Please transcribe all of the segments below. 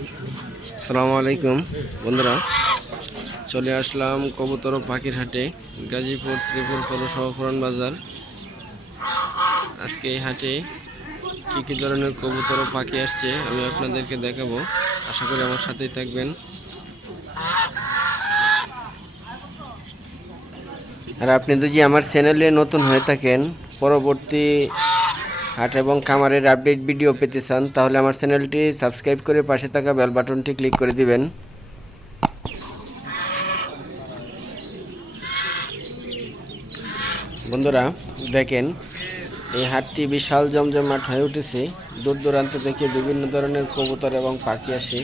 আসসালামু আলাইকুম, বন্ধুরা। চলে আসলাম কবুতর পাখির হাটে, গাজীপুর শ্রীপুর পৌরসভা পুরান বাজার। আজকে এই হাটে কী কী ধরনের কবুতর পাখি আসছে আমি আপনাদেরকে দেখাবো। আশা করি আমার সাথেই থাকবেন। আর আপনি যদি আমার চ্যানেলে নতুন হয়ে থাকেন, পরবর্তী হাট এবং খামারের আপডেট ভিডিও পেতে চান, তাহলে আমার চ্যানেলটি সাবস্ক্রাইব করে পাশে থাকা বেল বাটনটি ক্লিক করে দিবেন। বন্ধুরা, দেখেন, এই হাটটি বিশাল জমজমাট হয়ে উঠেছে। দূর দূরান্ত থেকে বিভিন্ন ধরনের কবুতর এবং পাখি আসে।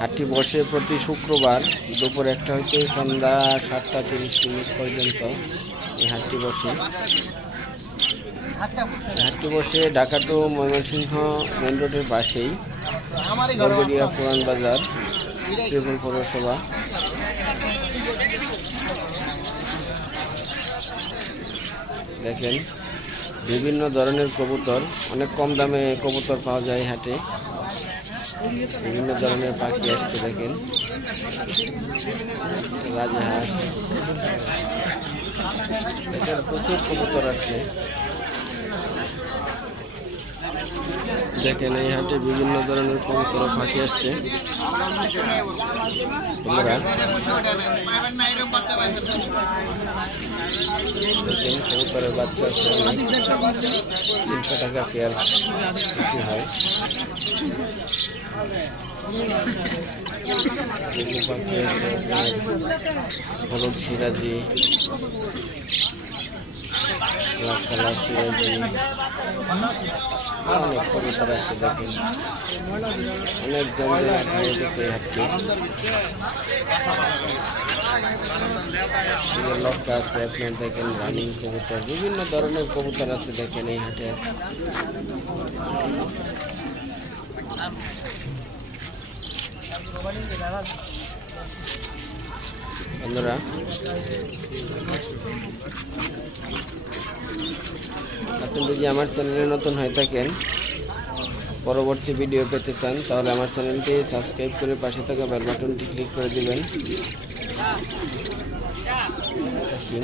হাটটি বসে প্রতি শুক্রবার দুপুর একটা হইতে সন্ধ্যা সাতটা তিরিশ মিনিট পর্যন্ত এই হাটটি বসে। হাটটি বসে ঢাকা টু ময়মনসিংহ মেন রোডের পাশেই গলগড়িয়া পুরান বাজার শ্রীপুর পৌরসভা। দেখেন বিভিন্ন ধরনের কবুতর অনেক কম দামে কবুতর পাওয়া যায় হাটে। বিভিন্ন ধরনের পাখি আসছে দেখেন। রাজহাঁস। প্রচুর কবুতর আসছে। দেখেন, এই হাটে বিভিন্ন ধরনের কবুতর পাখি আসছে। আছে। তিনশো টাকা বিক্রি হয়। হলুদ সিরাজি। লাল কালার সিরাজি অনেক কবুতর আসছে দেখেন, অনেক জমজমাট হয়ে গেছে আছে আপনার দেখেন, রানিং কবুতর। বিভিন্ন ধরনের কবুতর আছে দেখেন এই হাটে বন্ধুরা আপনি যদি আমার চ্যানেলে নতুন হয়ে থাকেন পরবর্তী ভিডিও পেতে চান তাহলে আমার চ্যানেলটি সাবস্ক্রাইব করে পাশে থাকা বেল বাটনটি ক্লিক করে দিবেন।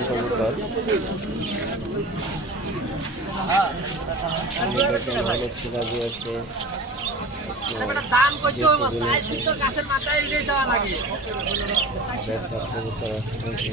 কবুতর। আছে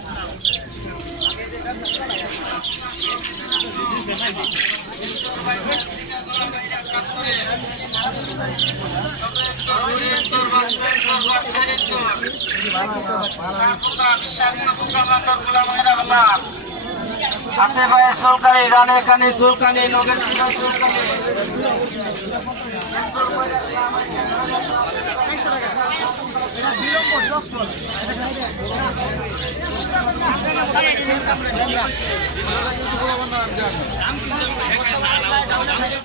হাতে পায়ে সুলকানি রানে কানে সুলকানি নগের ছিল সুলকানি